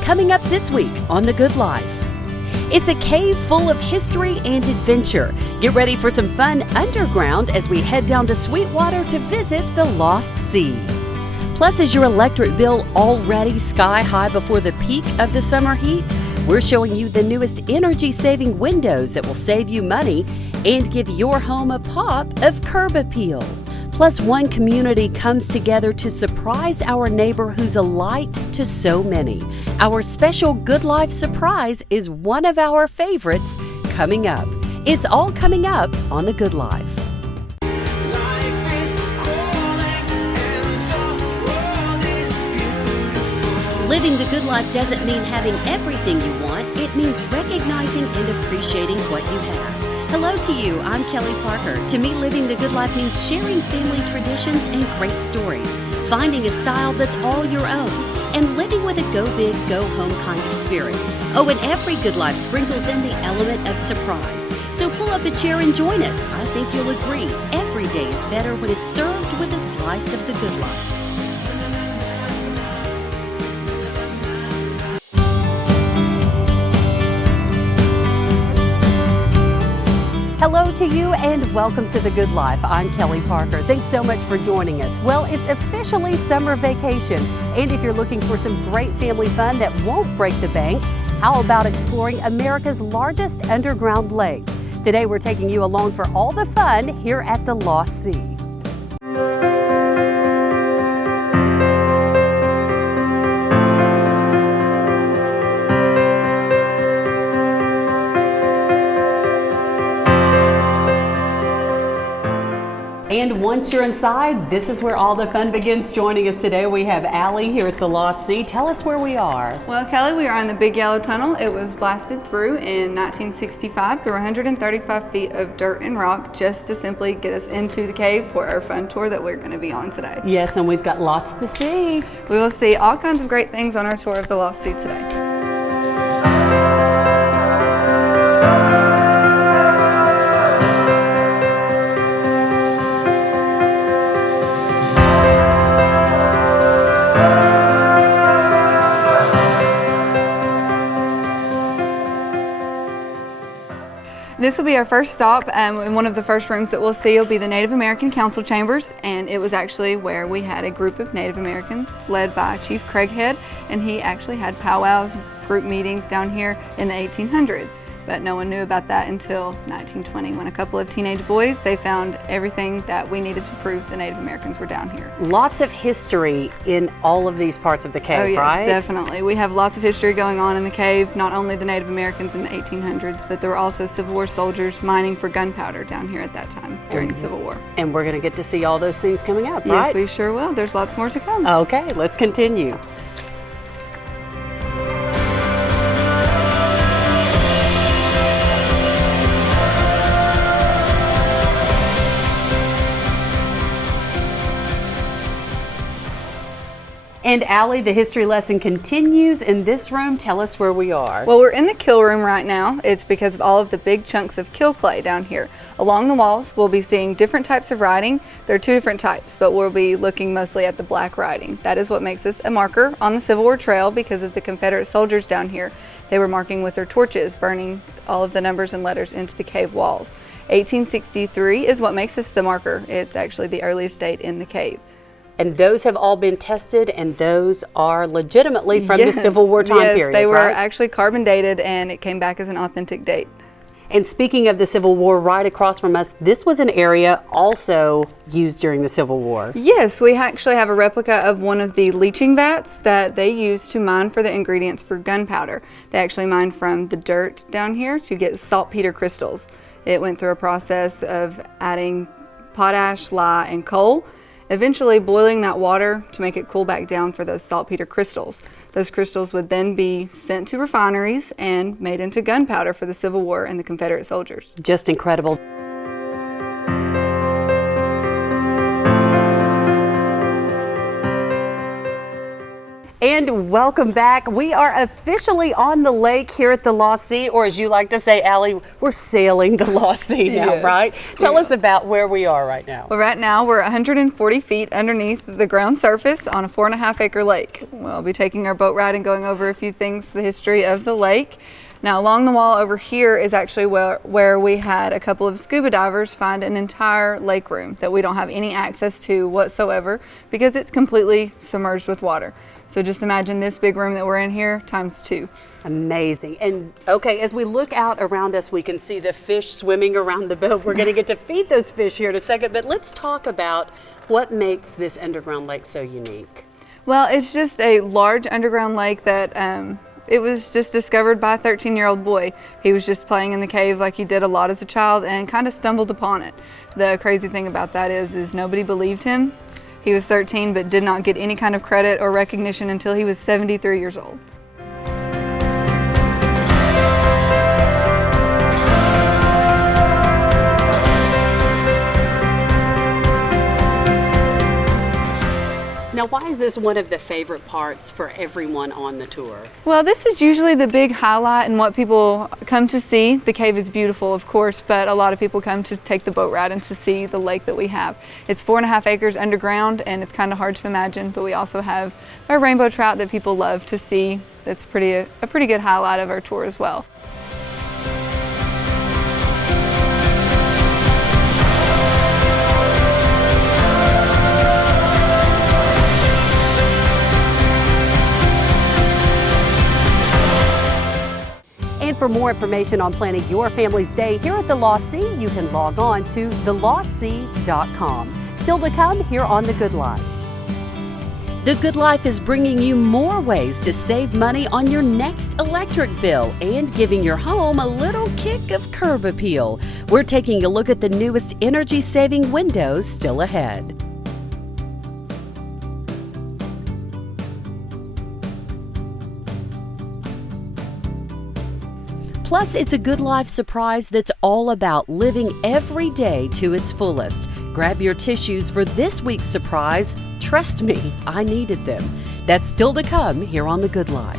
coming up this week on The Good Life. It's a cave full of history and adventure. Get ready for some fun underground as we head down to Sweetwater to visit the Lost Sea. Plus, is your electric bill already sky high before the peak of the summer heat? We're showing you the newest energy-saving windows that will save you money and give your home a pop of curb appeal. Plus, one community comes together to surprise our neighbor who's a light to so many. Our special Good Life surprise is one of our favorites coming up. It's all coming up on The Good Life. Living the good life doesn't mean having everything you want. It means recognizing and appreciating what you have. Hello to you, I'm Kelly Parker. To me, living the good life means sharing family traditions and great stories, finding a style that's all your own, and living with a go big, go home kind of spirit. Oh, and every good life sprinkles in the element of surprise. So pull up a chair and join us. I think you'll agree, every day is better when it's served with a slice of the good life. Hello to you and welcome to The Good Life. I'm Kelly Parker. Thanks so much for joining us. Well, it's officially summer vacation, and if you're looking for some great family fun that won't break the bank, how about exploring America's largest underground lake? Today we're taking you along for all the fun here at the Lost Sea. And once you're inside, this is where all the fun begins. Joining us today, we have Allie here at the Lost Sea. Tell us where we are. Well, Kelly, we are on the Big Yellow Tunnel. It was blasted through in 1965 through 135 feet of dirt and rock just to simply get us into the cave for our fun tour that we're going to be on today. Yes, and we've got lots to see. We will see all kinds of great things on our tour of the Lost Sea today. This will be our first stop, and one of the first rooms that we'll see will be the Native American Council Chambers, and it was actually where we had a group of Native Americans led by Chief Craighead, and he actually had powwows, group meetings down here in the 1800s. But no one knew about that until 1920 when a couple of teenage boys, they found everything that we needed to prove the Native Americans were down here. Lots of history in all of these parts of the cave, right? Oh yes, right? Definitely. We have lots of history going on in the cave, not only the Native Americans in the 1800s, but there were also Civil War soldiers mining for gunpowder down here at that time during the Civil War. And we're going to get to see all those things coming up, right? Yes, we sure will. There's lots more to come. Okay, let's continue. And Allie, the history lesson continues in this room. Tell us where we are. Well, we're in the kill room right now. It's because of all of the big chunks of kill clay down here. Along the walls, we'll be seeing different types of writing. There are two different types, but we'll be looking mostly at the black writing. That is what makes this a marker on the Civil War trail because of the Confederate soldiers down here. They were marking with their torches, burning all of the numbers and letters into the cave walls. 1863 is what makes this the marker. It's actually the earliest date in the cave. And those have all been tested, and those are legitimately from the Civil War time period, Yes, they were right? actually carbon dated, and it came back as an authentic date. And speaking of the Civil War, right across from us, this was an area also used during the Civil War. Yes, we actually have a replica of one of the leaching vats that they used to mine for the ingredients for gunpowder. They actually mined from the dirt down here to get saltpeter crystals. It went through a process of adding potash, lye, and coal, eventually boiling that water to make it cool back down for those saltpeter crystals. Those crystals would then be sent to refineries and made into gunpowder for the Civil War and the Confederate soldiers. Just incredible. And And welcome back. We are officially on the lake here at the Lost Sea, or as you like to say, Allie, we're sailing the Lost Sea now, Yes. right? Tell us about where we are right now. Well, right now we're 140 feet underneath the ground surface on a 4.5 acre lake. We'll be taking our boat ride and going over a few things, the history of the lake. Now, along the wall over here is actually where we had a couple of scuba divers find an entire lake room that we don't have any access to whatsoever because it's completely submerged with water. So just imagine this big room that we're in here times 2. Amazing. And okay, as we look out around us, we can see the fish swimming around the boat. We're going to get to feed those fish here in a second, but let's talk about what makes this underground lake so unique. Well, it's just a large underground lake that it was just discovered by a 13-year-old boy. He was just playing in the cave like he did a lot as a child and kind of stumbled upon it. The crazy thing about that is nobody believed him. He was 13 but did not get any kind of credit or recognition until he was 73 years old. Now, why is this one of the favorite parts for everyone on the tour? Well, this is usually the big highlight and what people come to see. The cave is beautiful, of course, but a lot of people come to take the boat ride and to see the lake that we have. It's 4.5 acres underground, and it's kind of hard to imagine, but we also have our rainbow trout that people love to see. That's a pretty good highlight of our tour as well. And for more information on planning your family's day here at the Lost Sea, you can log on to thelostsea.com. Still to come here on The Good Life. The Good Life is bringing you more ways to save money on your next electric bill and giving your home a little kick of curb appeal. We're taking a look at the newest energy-saving windows still ahead. Plus, it's a Good Life surprise that's all about living every day to its fullest. Grab your tissues for this week's surprise. Trust me, I needed them. That's still to come here on The Good Life.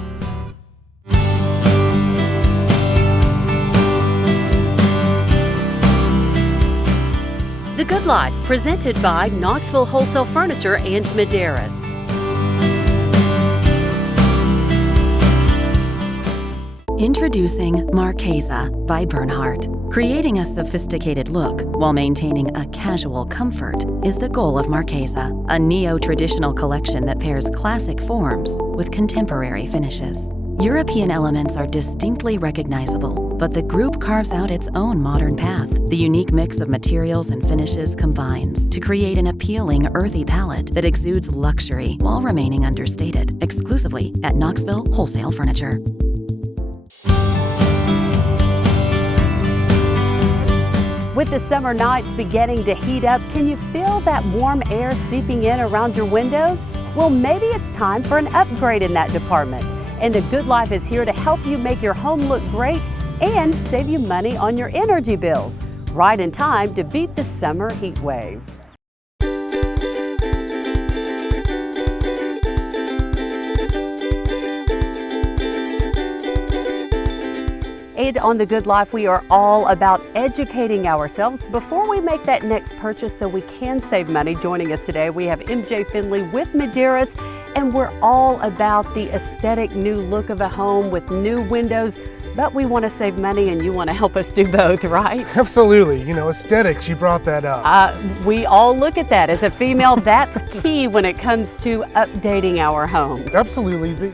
The Good Life, presented by Knoxville Wholesale Furniture and Medeiros. Introducing Marchesa by Bernhardt. Creating a sophisticated look while maintaining a casual comfort is the goal of Marchesa, a neo-traditional collection that pairs classic forms with contemporary finishes. European elements are distinctly recognizable, but the group carves out its own modern path. The unique mix of materials and finishes combines to create an appealing, earthy palette that exudes luxury while remaining understated, exclusively at Knoxville Wholesale Furniture. With the summer nights beginning to heat up, can you feel that warm air seeping in around your windows? Well, maybe it's time for an upgrade in that department. And The Good Life is here to help you make your home look great and save you money on your energy bills. Right in time to beat the summer heat wave. And on The Good Life, we are all about educating ourselves before we make that next purchase so we can save money. Joining us today, we have MJ Finley with Medeiros, and we're all about the aesthetic new look of a home with new windows, but we want to save money and you want to help us do both, right? Absolutely. You know, aesthetics, you brought that up. We all look at that. As a female, that's key when it comes to updating our homes. Absolutely.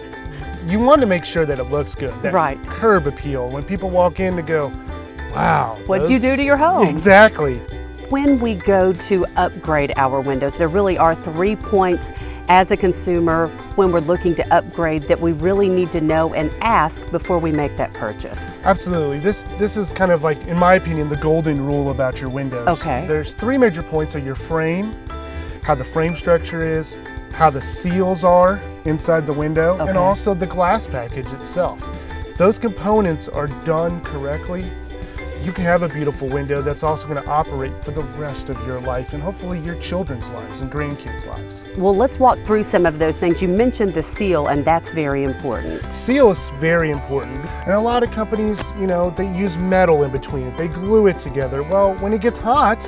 You want to make sure that it looks good. That right. Curb appeal. When people walk in to go, wow. What'd you do to your home? Exactly. When we go to upgrade our windows, there really are 3 points as a consumer when we're looking to upgrade that we really need to know and ask before we make that purchase. Absolutely. This is kind of like, in my opinion, the golden rule about your windows. Okay. There's 3 major points of your frame, how the frame structure is, how the seals are inside the window, okay. and also the glass package itself. If those components are done correctly, you can have a beautiful window that's also going to operate for the rest of your life and hopefully your children's lives and grandkids' lives. Well, let's walk through some of those things. You mentioned the seal, and that's very important. Seal is very important. And a lot of companies, you know, they use metal in between it. They glue it together. Well, when it gets hot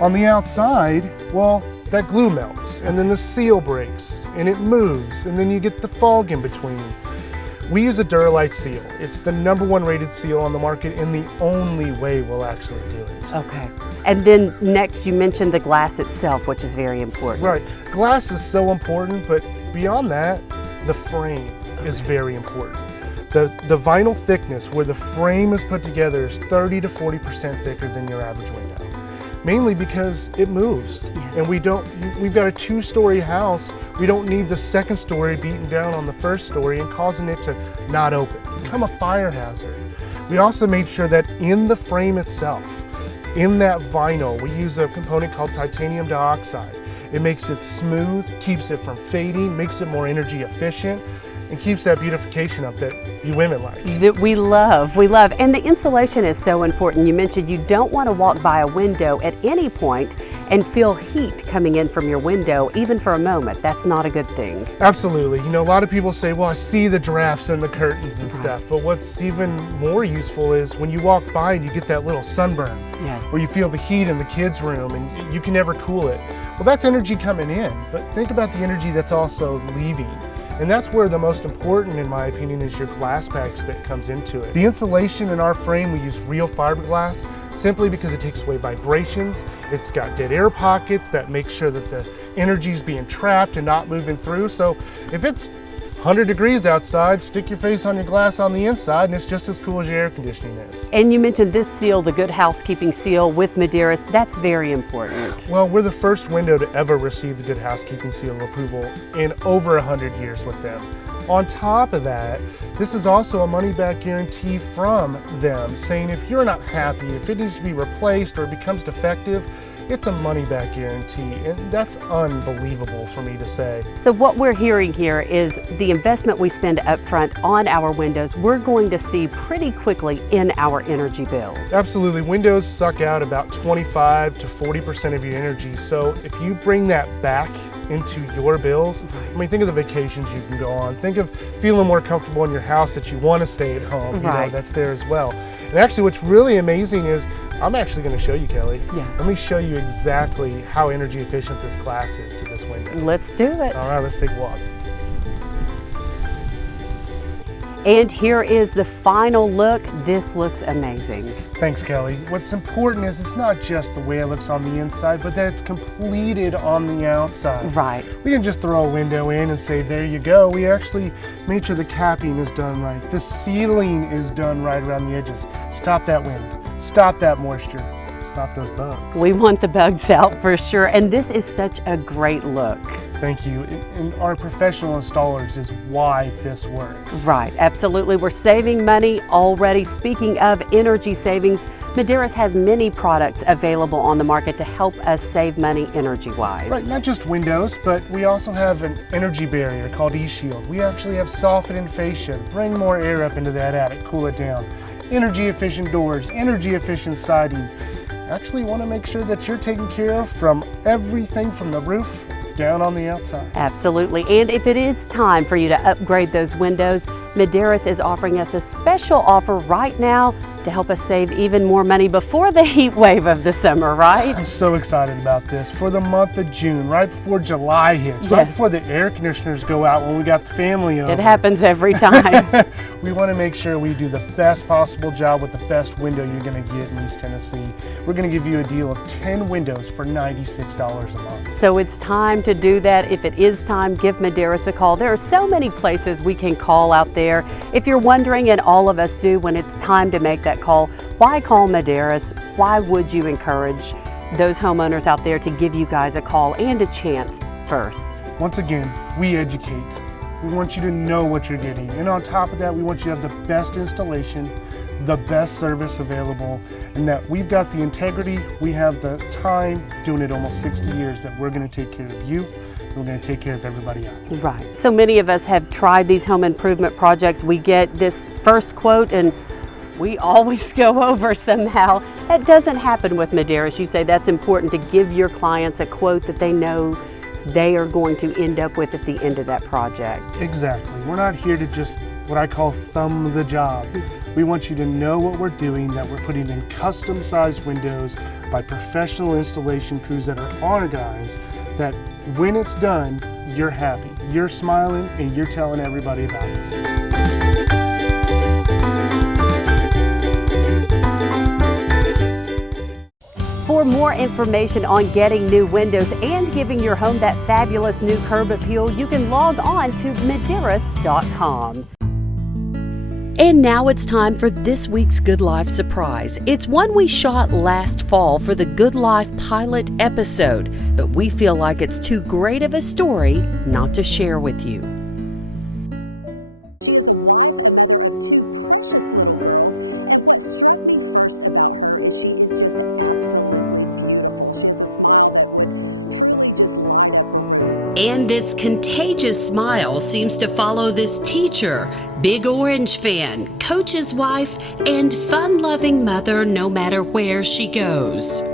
on the outside, well, that glue melts and then the seal breaks and it moves and then you get the fog in between. We use a Duralite seal. It's the #1 rated seal on the market and the only way we'll actually do it. Okay. And then next you mentioned the glass itself, which is very important. Right. Glass is so important, but beyond that, the frame is very important. The vinyl thickness where the frame is put together is 30 to 40% thicker than your average window. Mainly because it moves. Yes. And we've got a 2-story house. We don't need the 2nd story beating down on the 1st story and causing it to not open, become a fire hazard. We also made sure that in the frame itself, in that vinyl, we use a component called titanium dioxide. It makes it smooth, keeps it from fading, makes it more energy efficient, and keeps that beautification up that you women like. That we love. And the insulation is so important. You mentioned you don't want to walk by a window at any point and feel heat coming in from your window, even for a moment. That's not a good thing. Absolutely. You know, a lot of people say, well, I see the drafts and the curtains and stuff, but what's even more useful is when you walk by and you get that little sunburn. Yes. Where you feel the heat in the kids' room and you can never cool it. Well, that's energy coming in, but think about the energy that's also leaving. And that's where the most important, in my opinion, is your glass package that comes into it. The insulation in our frame, we use real fiberglass simply because it takes away vibrations. It's got dead air pockets that make sure that the energy is being trapped and not moving through. So if it's 100 degrees outside, stick your face on your glass on the inside and it's just as cool as your air conditioning is. And you mentioned this seal, the Good Housekeeping seal with Maderas. That's very important. Well, we're the first window to ever receive the Good Housekeeping seal of approval in over 100 years with them. On top of that, this is also a money-back guarantee from them, saying if you're not happy, if it needs to be replaced or becomes defective, it's a money-back guarantee, and that's unbelievable for me to say. So what we're hearing here is the investment we spend up front on our windows, we're going to see pretty quickly in our energy bills. Absolutely. Windows suck out about 25 to 40% of your energy, so if you bring that back into your bills, I mean, think of the vacations you can go on. Think of feeling more comfortable in your house that you want to stay at home. You know, that's there as well. And actually, what's really amazing is I'm actually going to show you, Kelly. Yeah. Let me show you exactly how energy efficient this glass is to this window. Let's do it. All right, let's take a walk. And here is the final look. This looks amazing. Thanks, Kelly. What's important is it's not just the way it looks on the inside, but that it's completed on the outside. Right. We didn't just throw a window in and say, there you go. We actually made sure the capping is done right. The sealing is done right around the edges. Stop that wind. Stop that moisture. Stop those bugs. We want the bugs out for sure. And this is such a great look. Thank you. And our professional installers is why this works. Right, absolutely. We're saving money already. Speaking of energy savings, Maderas has many products available on the market to help us save money energy-wise. Right, not just windows, but we also have an energy barrier called eShield. We actually have softening fascia, bring more air up into that attic, cool it down. Energy efficient doors, energy efficient siding. Actually want to make sure that you're taken care of from everything from the roof down on the outside. Absolutely. And if it is time for you to upgrade those windows, Maderas is offering us a special offer right now to help us save even more money before the heat wave of the summer, right? I'm so excited about this. For the month of June, right before July hits, right before the air conditioners go out when we got the family over. It happens every time. We want to make sure we do the best possible job with the best window you're going to get in East Tennessee. We're going to give you a deal of 10 windows for $96 a month. So it's time to do that. If it is time, give Maderas a call. There are so many places we can call out there. If you're wondering, and all of us do, when it's time to make that call, why call Maderas? Why would you encourage those homeowners out there to give you guys a call and a chance first? Once again, we educate. We want you to know what you're getting. And on top of that, we want you to have the best installation, the best service available, and that we've got the integrity, we have the time, doing it almost 60 years, that we're going to take care of you. We're going to take care of everybody else. Right. So many of us have tried these home improvement projects. We get this first quote and we always go over somehow. That doesn't happen with Maderas. You say that's important to give your clients a quote that they know they are going to end up with at the end of that project. Exactly. We're not here to just what I call thumb the job. We want you to know what we're doing, that we're putting in custom sized windows by professional installation crews that are organized, that when it's done, you're happy, you're smiling, and you're telling everybody about it. For more information on getting new windows and giving your home that fabulous new curb appeal, you can log on to Maderas.com. And now it's time for this week's Good Life surprise. It's one we shot last fall for the Good Life pilot episode, but we feel like it's too great of a story not to share with you. And this contagious smile seems to follow this teacher, Big Orange fan, coach's wife, and fun-loving mother no matter where she goes.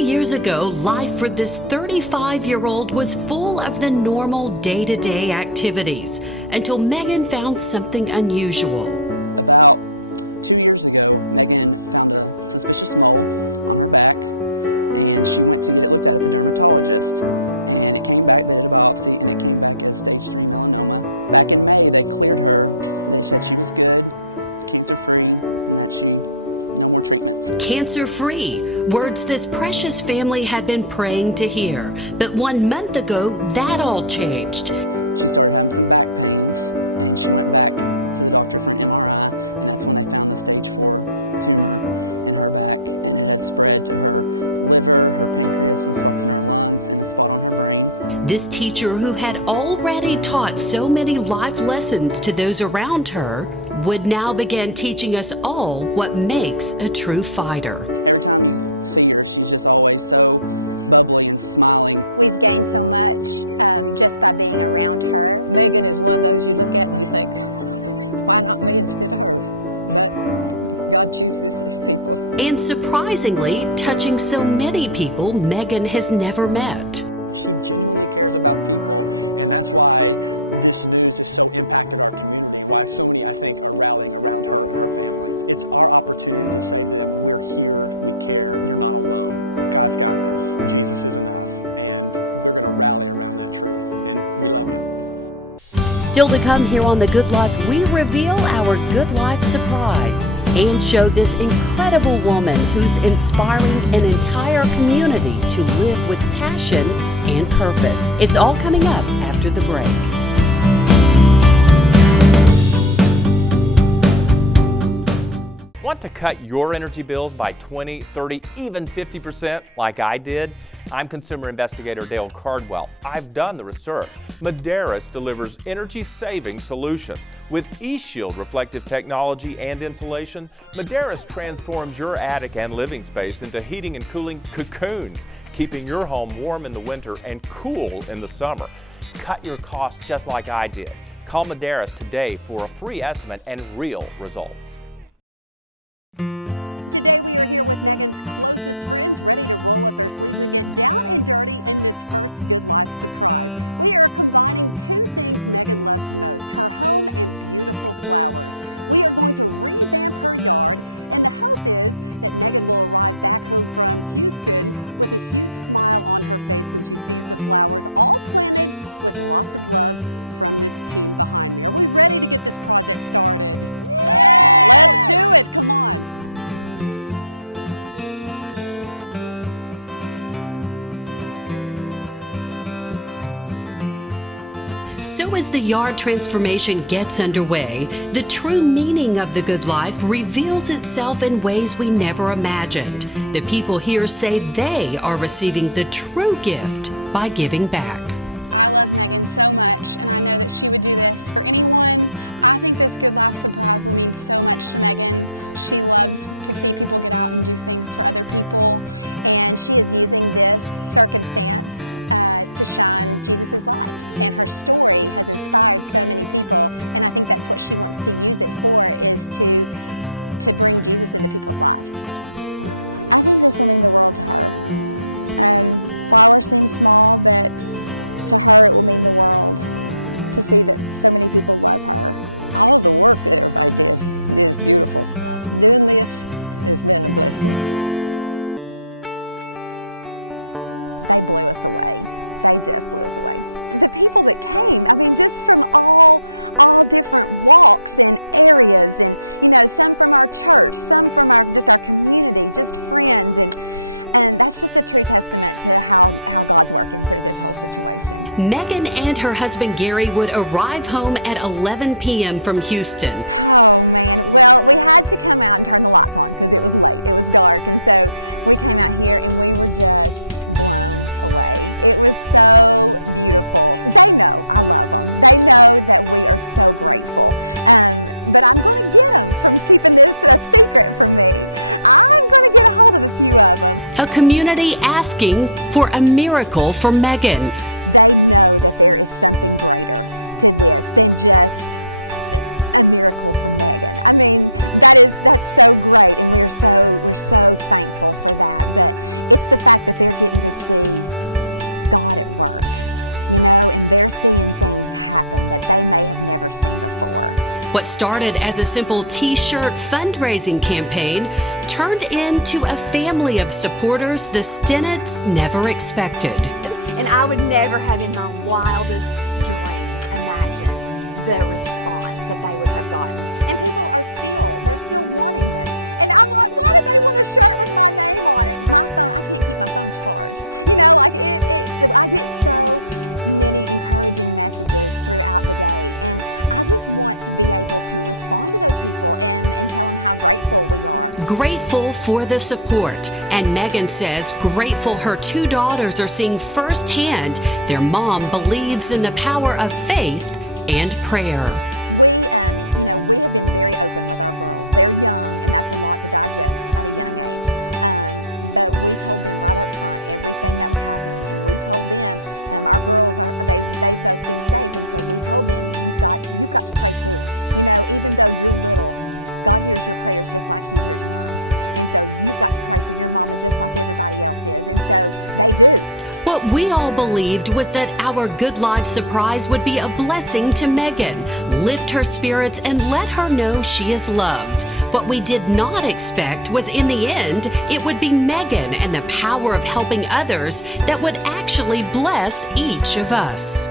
Years ago, life for this 35-year-old was full of the normal day-to-day activities until Megan found something unusual. Cancer-free, words this precious family had been praying to hear. But 1 month ago, that all changed. This teacher, who had already taught so many life lessons to those around her, would now begin teaching us all what makes a true fighter. And surprisingly, touching so many people Megan has never met. Still to come here on The Good Life, we reveal our Good Life surprise and show this incredible woman who's inspiring an entire community to live with passion and purpose. It's all coming up after the break. Want to cut your energy bills by 20, 30, even 50% like I did? I'm consumer investigator Dale Cardwell. I've done the research. Maderas delivers energy-saving solutions. With eShield reflective technology and insulation, Maderas transforms your attic and living space into heating and cooling cocoons, keeping your home warm in the winter and cool in the summer. Cut your costs just like I did. Call Maderas today for a free estimate and real results. So as the yard transformation gets underway, the true meaning of the good life reveals itself in ways we never imagined. The people here say they are receiving the true gift by giving back. Megan and her husband Gary would arrive home at 11 p.m. from Houston. A community asking for a miracle for Megan. What started as a simple t-shirt fundraising campaign turned into a family of supporters the Stennetts never expected. And I would never have in my wildest dreams imagined the response that they would have gotten. Grateful for the support, and Megan says grateful her two daughters are seeing firsthand their mom believes in the power of faith and prayer. What we all believed was that our Good Life surprise would be a blessing to Megan, lift her spirits, and let her know she is loved. What we did not expect was in the end, it would be Megan and the power of helping others that would actually bless each of us.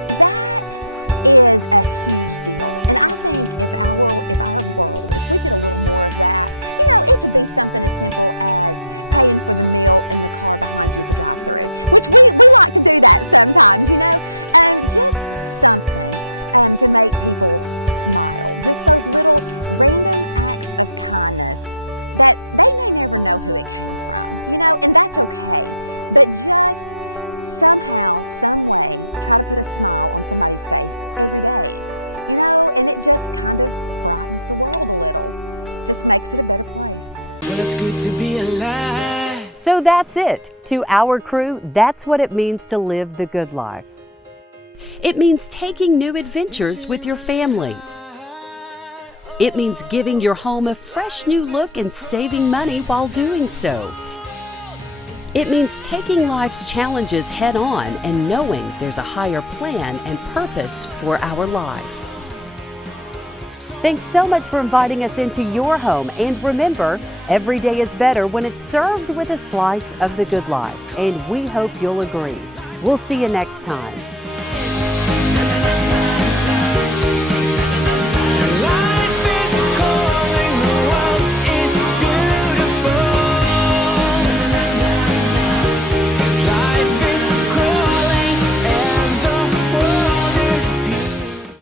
It's good to be alive. So that's it. To our crew, that's what it means to live the good life. It means taking new adventures with your family. It means giving your home a fresh new look and saving money while doing so. It means taking life's challenges head on and knowing there's a higher plan and purpose for our life. Thanks so much for inviting us into your home. And remember, every day is better when it's served with a slice of the good life. And we hope you'll agree. We'll see you next time.